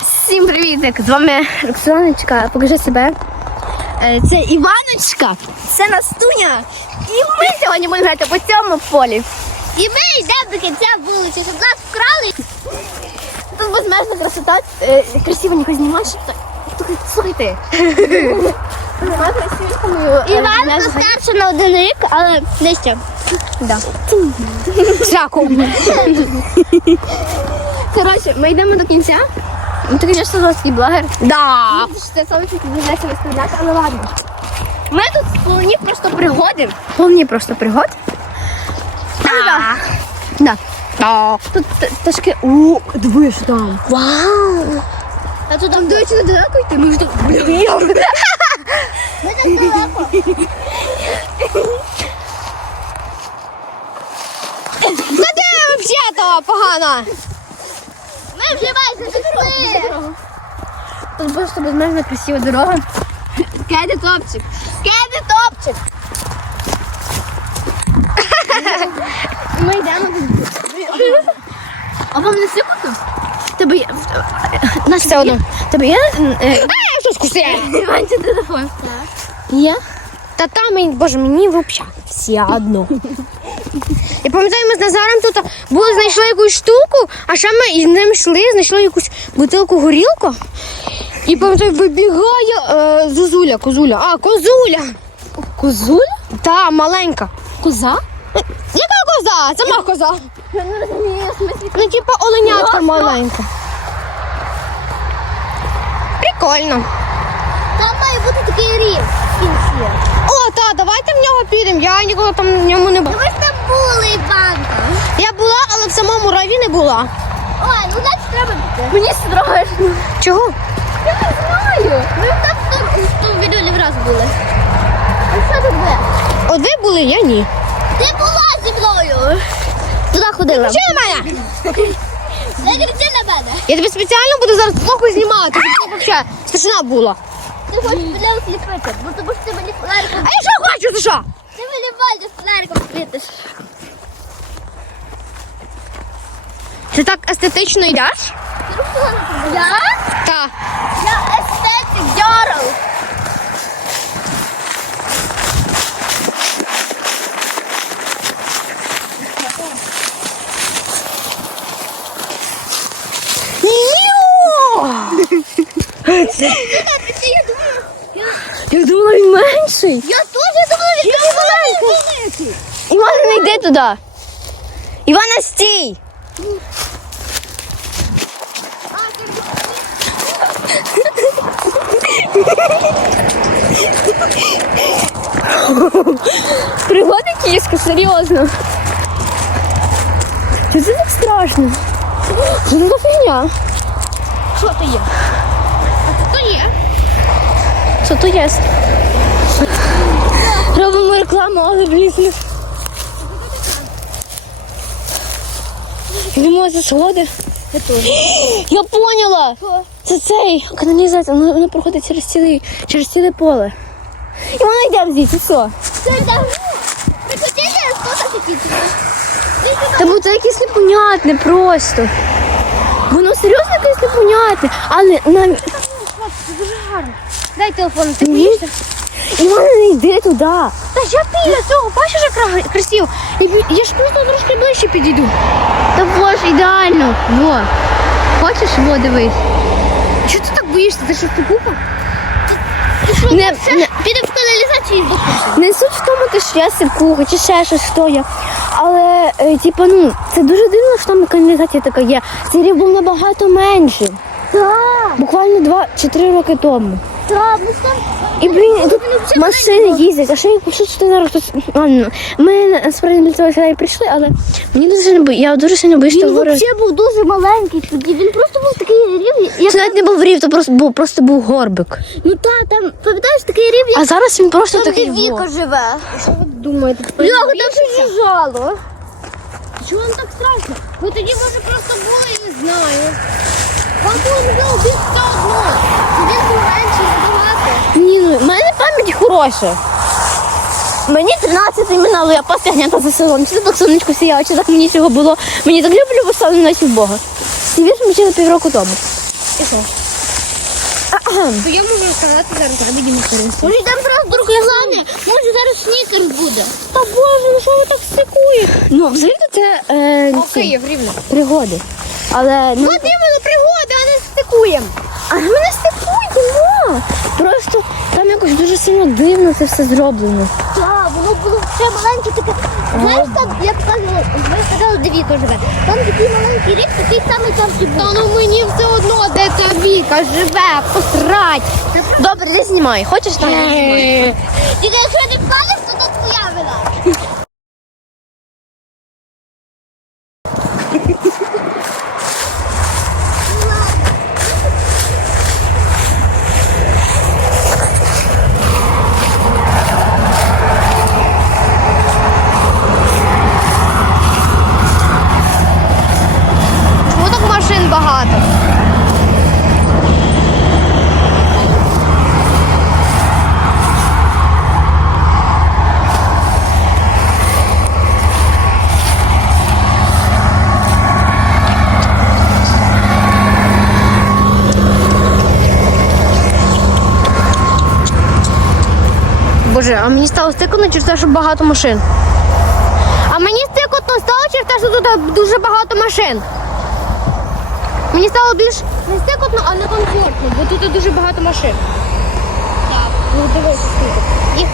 Всім привіт! З вами Роксоланочка. Покажи себе. Е, Це Іваночка, це Настуня. І ми сьогодні будемо грати по цьому полі. І ми йдемо до кінця вулиці, щоб нас вкрали. Тут безмежна красота. Е, Красивенько знімаєш. Так, слухай- Слухайте. Іванка старша на один рік, але нижче. Да. Коротше, ми йдемо до кінця. Ну, Ти, звісно, жорсткий блогер. Да. Це саме чуть не розповідати, але ладно. Ми тут повні просто пригоди. Повні просто пригод. Але да. Да. Да. Тут т- трошки. О, дивиш там. Вау! А тут Там, речі, недалеко йти. Ми вже тут. ми так далеко. Та де взагалі погано? Вже майже. Тут просто безмежно красива дорога. Кеди топчик. Кеди топчик. Ми йдемо. А вам не сипати? Тебе є. Одно. Тебе є. е, А, що скусує? Іванці телефон. Є? Та там, мені- боже, мені взагалі все одно. Я пам'ятаю, ми з Назаром тут були, знайшли якусь штуку, а ще ми із ним йшли, знайшли якусь бутилку горілку. І пам'ятаю, вибігає е, Зозуля, козуля. А, козуля. Козуля? Та, маленька. Коза? Яка коза? Сама коза. Я не розумію, в смислі. Ну, типа оленятка Класно. маленька. Прикольно. Там має бути такий рів кінці. О, та, давайте в нього підемо. Я ніколи там в ньому не була. Ми ж там були, Іванка. Я була, але в самому рові не була. Ой, ну значить треба піти. Мені страшно. Чого? Я не знаю. Ми там в тому, відео раз були. А що тут буде? От ви були, я ні. Ти була зі мною. Туди ходила. Що на мене? Не кричи на мене. Я тобі спеціально буду зараз плохо знімати, щоб ти взагалі страшна була. Ти хочеш мене осліпити, бо тому що ти мені флерком. А я що хочу, ти що? Ти мені бачиш флерком світиш. Ти так естетично йдеш? Я? Так. Я естетик Ярл. Я думала, він. Я теж думала, він такий маленький. Івана, не йди туди. Івана, стій. Пригоди кіска, серйозно. Це так страшно? Що це за фігня? Що то є? А це то є? Що то є? Рекламу, але ну. Йдемо за сходи. Я теж. Я поняла! Це цей каналізація, вона, вона проходить через ціле, через ціле поле. І вона йде звідси, все. Це давно. Ви хотіли? Та бо це якесь непонятне просто. Воно серйозно якесь непонятне, але нам. Дуже гарно. Дай телефон, ти Ні. І вона не йде туди. Та ти для цього? Бачиш, як красиво? Я, ж просто трошки ближче підійду. Та во ж ідеально. Во. Хочеш, во, дивись. Чого ти так боїшся? Ти що купа? Не, не, Підемо в каналізацію і бухнемося. Не суть в тому, те, що я сипуха чи ще щось хто я. Але, е, типу, ну, це дуже дивно, що там каналізація така є. Цей рів був набагато менший. Так, Буквально два чи три роки тому. Ми. І блін, тут машини їздять, а що якщо ти зараз хтось. Ладно, ми насправді для цього сюди і прийшли, але мені дуже сильно бо я дуже сильно боюсь, що Він говорю. взагалі був дуже маленький тоді. Він просто був такий рів, як... Це навіть не був рів, то просто був просто був горбик. Ну так, там, пам'ятаєш, такий рів, як А зараз він просто там, де такий. во. Віка живе. Що ви думаєте? Льоха, там щось жужжало. Чого вам так страшно? Ви тоді, може, просто були, я не знаю. Вам було не один все одно. В мене пам'ять хороша. Мені 13 минало, я пас за селом. Чи так сонечко сіяло, чи так мені всього було. Мені так люблю, бо ставлю на Бога. Ти вірш ми вчили півроку тому. І що? То я можу сказати зараз, будемо перенести. Може йдемо зараз до реклами? Може зараз снікерс буде. Та боже, ну що ви так стикуєте? Ну, взагалі це е, Окей, рівно. пригоди. Але ну, От іменно пригоди, а не стикуємо. а ми не стикуємо. Просто там якось дуже сильно дивно це все зроблено. Так, воно було ще маленьке таке. Знаєш, там, як ви сказали, де Віка живе. Там такий маленький рік, такий самий там і був. Та ну мені все одно, де ця Віка живе, посрать. Добре, не знімай. Хочеш там? Е, Тільки якщо не впадеш, то це твоя вина. Чому так машин багато? Боже, а мені стало стикано через те, що багато машин. А мені стикотно стало через те, що тут дуже багато машин. Мені стало більш не стикотно, а не комфортно, бо тут дуже багато машин. Так. Ну дивися скільки. Їх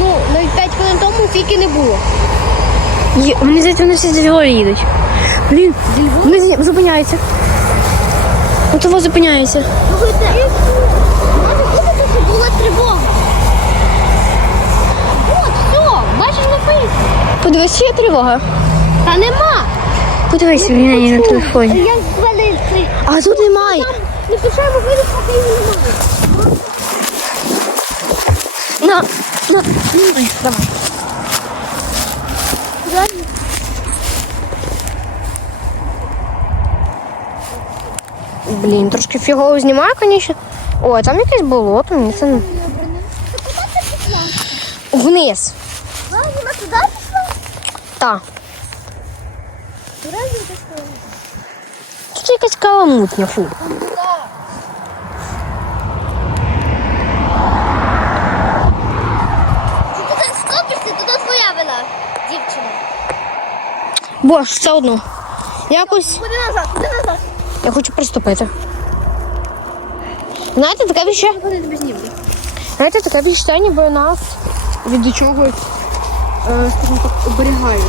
ну навіть 5 хвилин тому стільки не було. Є- Мені здається, вони всі зі Львова їдуть. Блін, вони зі- зупиняються. От того зупиняється. Слухайте, що була тривога. От, все, бачиш написано. Подивись, є тривога. Та нема. Подивись, він на телефоні. Я цей. А тут немає. Не включаємо виріс, поки його немає. На, на. Ой, давай. Блін, трошки фігово знімаю, звісно. О, там якесь болото, мені це не. Вниз. Вона туди пішла? Так. Тут якась каламутня, фу. Бо все одно. Якось Куди назад, куди назад? я хочу приступити. Знаєте, таке віще. Знаєте, таке відчуття, ніби нас від чогось, скажімо так, оберігають.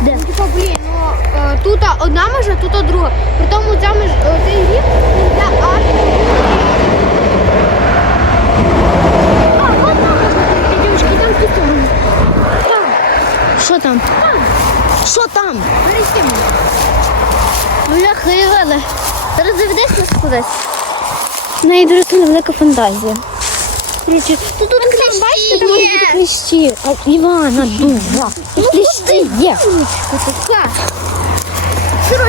Де? Ну, типа, блін, ну е, тут одна межа, тут друга. При тому ця меж, е, цей він йде аж. А, вон там, дівчатки, там в. Там, Що там? Що там? перейти мене. Ну як хвилювали. Зараз заведеш нас кудись. В неї дуже сильно велика фантазія. Короче, Тут кліщі бачите, там можуть кліщі. А Івана дура. Кліщі є. така.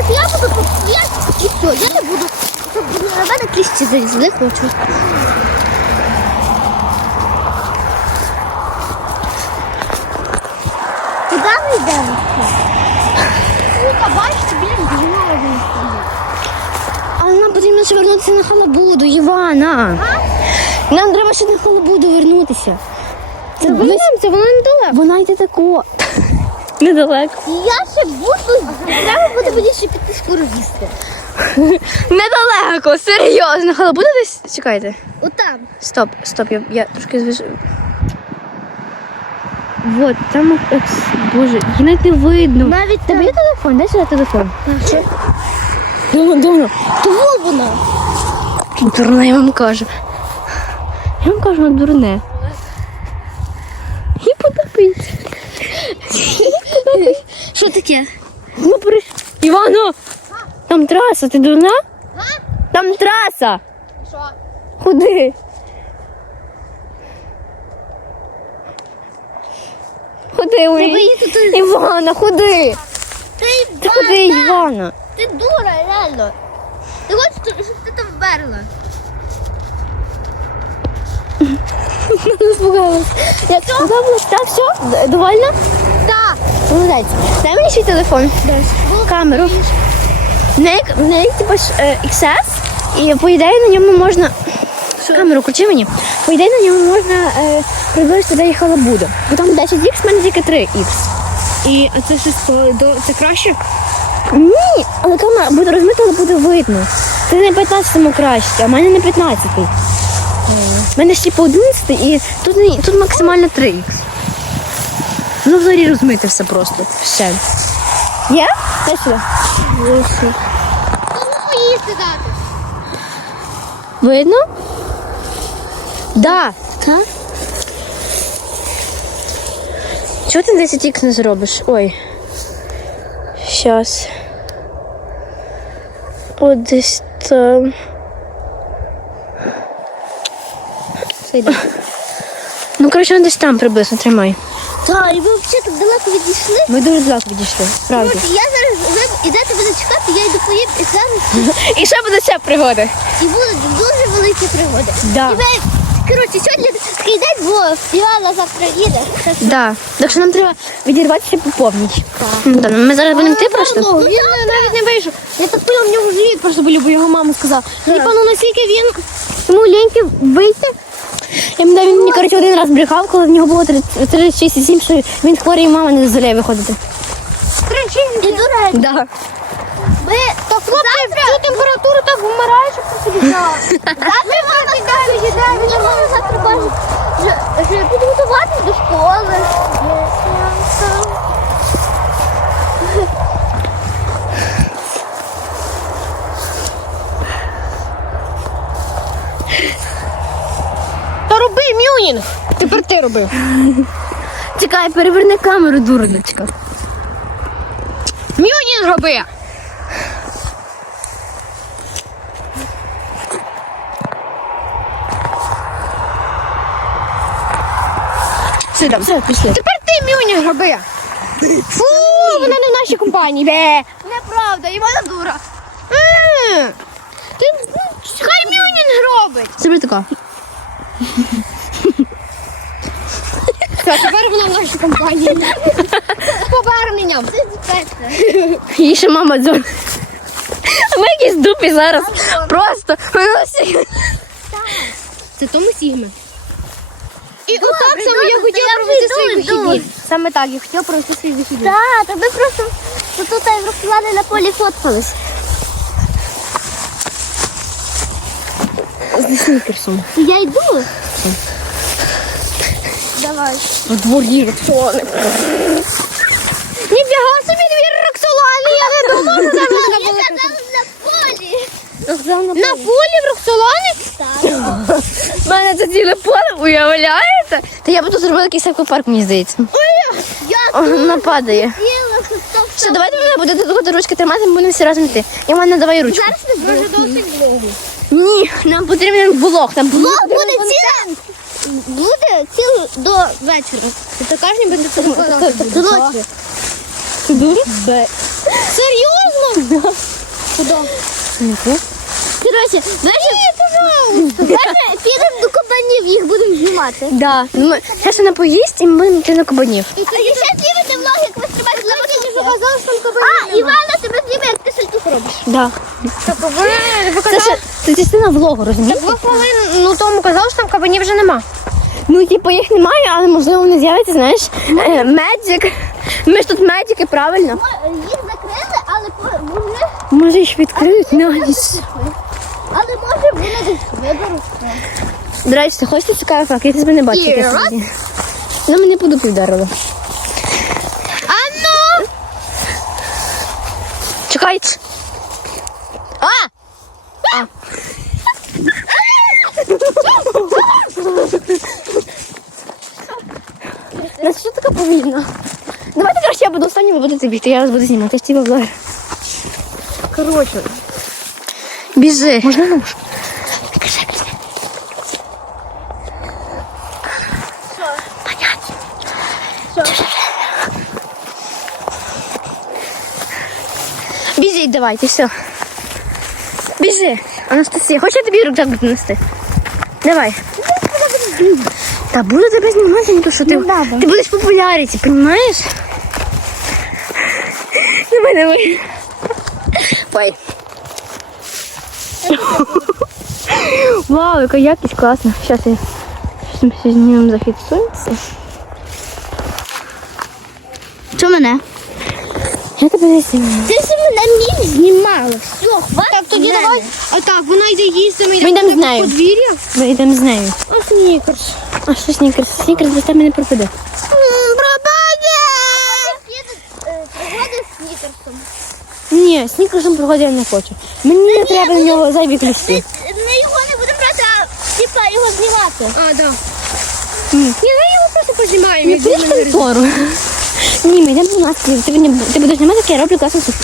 Я буду тут стояти і все, я не буду. Щоб на мене кліщі залізли, хочу. Куди ми йдемо? Сука, бачите, блін, гімназія. Але нам потрібно ще вернутися на халабуду, Івана. Нам треба ще на халабуду вернутися. Це. Це вона недалеко. Вона йде тако. Недалеко. Я ще буду, треба буде мені ще піти скоро їсти. Недалеко, серйозно. Халабуда десь? Чекайте. Отам. Стоп, стоп, я, я трошки звиж... Вот, там екс... Боже, її навіть не видно. Навіть Тебе є телефон? Дай сюди телефон. Дома, дома. Того вона. Дурне, я вам кажу. Я вам кажу, вона дурне. Їй подобається. Що таке? Ну, при... Івано! Там траса, ти дурна? Там траса. Що? Куди? Ходи, їсти. Івана, ходи. Ти, Ти ходи, Івана. Ти дура, реально. Ти хочеш, щоб ти там вмерла? Не спугалась. Я спугалась. Так, все? Д- Довольна? Так. Молодець. Дай мені свій телефон. Камеру. В неї, в типу, е, XS, І по ідеї на ньому можна. Камеру включи мені. По ідеї на ньому можна е, приблизити, де їхала буде. Бо там 10х, в мене тільки 3х. І це щось до це краще? Ні, але камера буде розмита, але буде видно. Це не 15 краще, а в мене не 15. У мене ще по 11 і тут, тут максимально 3х. Ну, взагалі розмити все просто. Все. Є? Дай сюди. Їсти дати? Видно? Да. Так. Чого ти 10х не зробиш? Ой. Щас. От десь там. Все йде. Ну, коротше, он десь там приблизно тримай. Так, і ви взагалі так далеко відійшли. Ми дуже далеко відійшли, справді. Коротше, я зараз ви йдете мене чекати, я йду поїм і зараз І ще буде ця пригода. і будуть дуже великі пригоди. Да. І ви, коротше, сьогодні такий день, бо Івана завтра їде. Так що- Да. Так що нам треба відірватися по повній. Ну, да, Ми зараз будемо йти просто. Ну, він навіть не вийшов. Я так поняла, в нього живіт просто болів, бо його мама сказала. Типа, ну наскільки він йому ліньки вийти. Я мені він мені коротше один раз брехав, коли в нього було 36,7, що він хворий, і мама не дозволяє виходити. І дурень. Да. Ви то Хлопці, в цю температуру так вмираєш, що просто біда. завтра мама каже, їде, мені мама завтра каже, що підготуватись до школи. Та роби мюнінг. Тепер ти роби. Чекай, переверни камеру, дурничка. Мюнінг роби. Там, все, пішли. Тепер ти мюнінг роби. Фу, вона не в нашій компанії. Бе. Неправда, Івана дура. М. Ти хай мюнінг робить. Собі тако. Все, тепер вона в нашій компанії. З поверненням. Їй ще мама дзвонить. Ми якісь дупі зараз. Просто. Це тому сігме. І отак Добре, само я хотіла провести свої вихідні. Саме так, я хотіла провести свій вихідні. Так, так ми просто тут Роксолани на полі фоткались. З снікерсом. Я йду. Давай. Дворі Роксолани. Ніфіга собі двір Роксолани, я не думала, що це можна Я було. казала на полі. На полі в Роксолани? Так. У мене це ціле поле, уявляєте? Та я буду зробити якийсь аквапарк, мені здається. Я О, вона падає. хотіла, щоб то Все, давайте мене будете тут ручки тримати, ми будемо всі разом йти. В мене давай ручку. Зараз не Дуже довго. Ні, нам потрібен блок. Там блок. Буде ціле. Буде ціле до вечора. Це кожен буде це До ночі. Ти дура? Серйозно? Куди? Коротше, далі підемо до кабанів, їх будемо знімати. Да. Ми- Зараз вона поїсть і ми будемо йти на кабанів. А ще знімете влог, як ви стрибаєте на машині. А, Івана, тебе зніме, як ти сальтух робиш. Да. Так ви, ви Це, казали, частина влогу, розумієте? ви хвилин, ну тому казали, що там кабанів вже нема. Ну, типу, їх немає, але можливо вони з'являться, знаєш, е, меджик. Ми ж тут меджики, правильно? Їх закрили, але по- вони, Може, їх відкриють на ніч. але може вони десь виберуть. До речі, ти хочеш цікавий факт? Я тебе не бачу. Раз. сьогодні. Вона мене по дупі вдарила. А ну! Чекайте. А! А! що така повільна? Давайте краще я буду останнім, ви будете бігти, я вас буду знімати, я ж тебе блогер. Коротше, Біжи. Можна нож? Біжи, біжи. Біжіть давайте, все. Біжи. Анастасія, хочеш я тобі рюкзак буду нести? Давай. Та буду тебе знімати, не то що ти, ти будеш в популяріті, розумієш? Давай, давай. Ой. Вау, яка якість класна. Зараз я щас ми захід сонця. Що мене? Я тебе не знімаю. Ти ж мене мені знімала. Все, хватить. Так, тоді мене. давай. А так, вона йде їсти, ми Ми йдемо з нею. подвір'я. Ми йдемо з нею. А снікерс. А що снікерс? Снікерс без тебе не пропаде. Пригоди з снікерсом. Ні, снікерсом приходити я не хочу. Мені не треба на нього зайві клісти. Ми його не будемо брати, а типа його знімати. А, да. Ні. Ні, ну його просто пожимаємо. Не мене. Ні, ми йдемо до нас. Ти, ти будеш знімати, як я роблю класну сушку.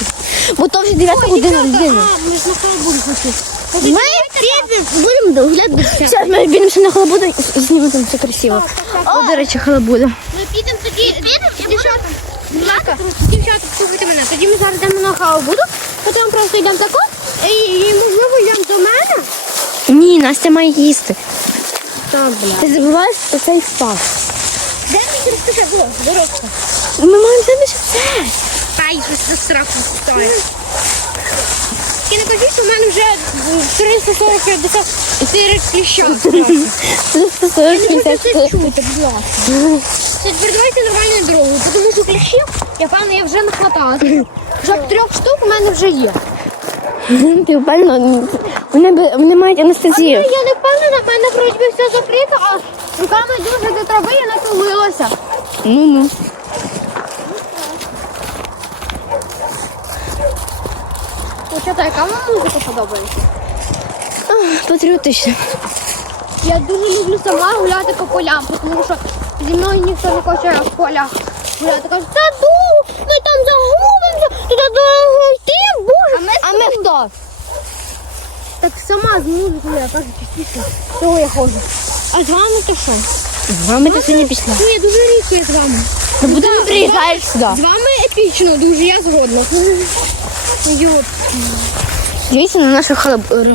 Бо то вже 9 Ой, година дівчата, людина. Ми ж на холодильник хотіли. Ми всі будемо доглядати. Зараз ми підемо ще на халабуду і знімемо там все красиво. О, до речі, халабуда. Ми підемо тоді. Дівчата, будь дівчата, слухайте мене. Тоді ми зараз йдемо на халабуду, потім просто йдемо тако, і, і можливо йдемо до мене. Ні, Настя має їсти. Так, бля. Ти забуваєш про цей факт. Де мені розкажи, було, дорожка. Ми маємо ще це. Ай, щось за страху стає. І не кажіть, що в мене вже 340 54 кліща. Це 40 Я не хочу це чути, будь ласка. Це тепер давайте нормальну дорогу, тому що кліщів, я певно, я вже нахватала. Вже трьох штук у мене вже є. Ти впевнена? Вони, вони мають анестезію. Я не впевнена, в мене вроді все закрито, а руками дуже до трави я натулилася. Ну-ну. Дівчата, яка вам музика подобається? Патріотично. Я дуже люблю сама гуляти по полям, тому що зі мною ніхто не хоче в полях гуляти. Кажуть, та ду, ми там загубимося, туди довго йти, боже. А ми хто? Так сама з музикою, я кажу, частіше. Чого я ходжу? А з вами то що? З вами ти сьогодні пішла. Я дуже рідко я з вами. Ну, бо ти не приїжджаєш сюди. З вами епічно дуже, я згодна. Йоп. Дивіться на нашу халабу. Там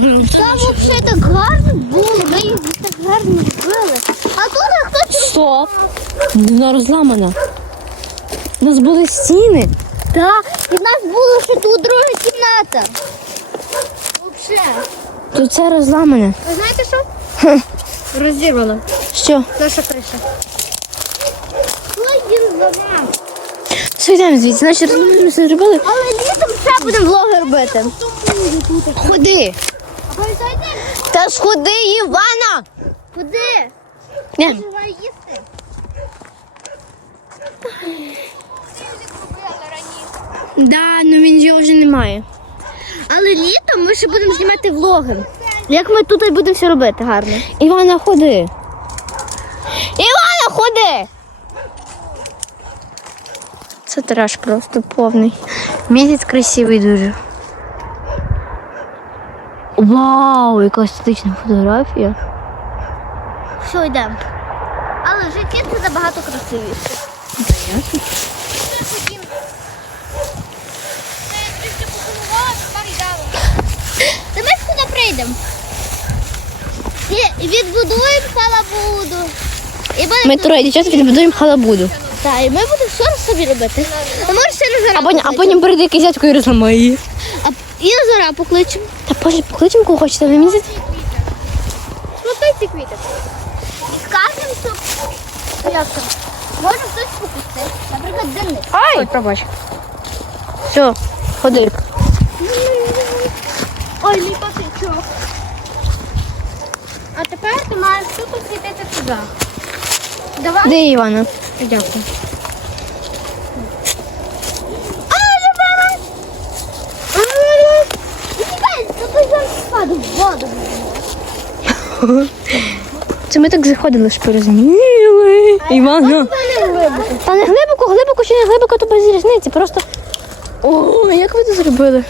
взагалі так гарно було, ми їх так гарно збили. А тут хтось Стоп. Вона розламана. У нас були стіни. Так, і в нас було ще тут друга кімната. Взагалі. Тут це розламане. Ви знаєте що? Розірвано. Що? Наша криша. Ой, він зламав. Все, йдемо звідси. Значить, розламане все зробили. Але літом ще будемо влоги робити. Ходи. Та ж ходи, Івана. Ні. Жила їсти. Да, ну він його вже немає. Але літом ми ще будемо знімати влоги. Як ми тут будемо все робити гарно. Івана, ходи. Івана, ходи. Це траш просто повний. Місяць красивий дуже. Вау, яка естетична фотографія. Що йдемо? Але в житті це набагато красивіше. Та ми сюди прийдемо. Відбудуємо халабуду. І будемо Ми троє дівчат відбудуємо халабуду. Так, і ми будемо все собі робити. А може ще Назара потім, а потім прийде якийсь дядько і розламає її. А, і Назара покличемо. Та боже, покличемо кого хочете, ви Ну ці квіти. І скажемо, що як там? Може хтось попустити. Наприклад, денник. Ай! пробач. Все, ходи. Ой, мій пасичок. А тепер ти маєш тут світити туди. Давай. Де Івана? Дякую. Чекай, тут я впаду в воду. Це ми так заходили, що порозуміли. Івана. Та не глибоко, глибоко чи не глибоко, то без різниці. Просто. О, як ви це зробили?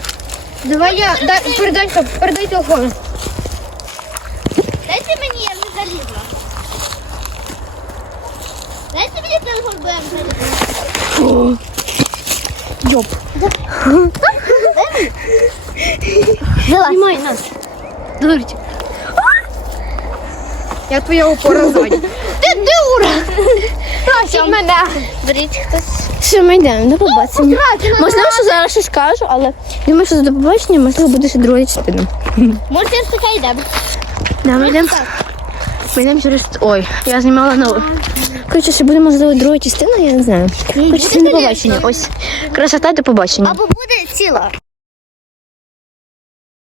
Давай я дай, передай, передай телефон. Дайте мені, я вже залізла. Дайте мені телефон, бо я вже залізла. Йоп. Знімай нас. Дурить. Я твоя опора ззаді. Ти дура! Просить мене. Беріть хтось. Все, ми йдемо, до побачення. Можливо, що зараз щось скажу, але думаю, що до побачення, можливо, буде ще друга частина. Може, я ж така йдемо. Да, ми йдемо. Ми йдемо через. Ой, я знімала нову. Коротше, ще буде, можливо, друга частина, я не знаю. Коротше, всім до побачення. Ось красота до побачення. Або буде ціла.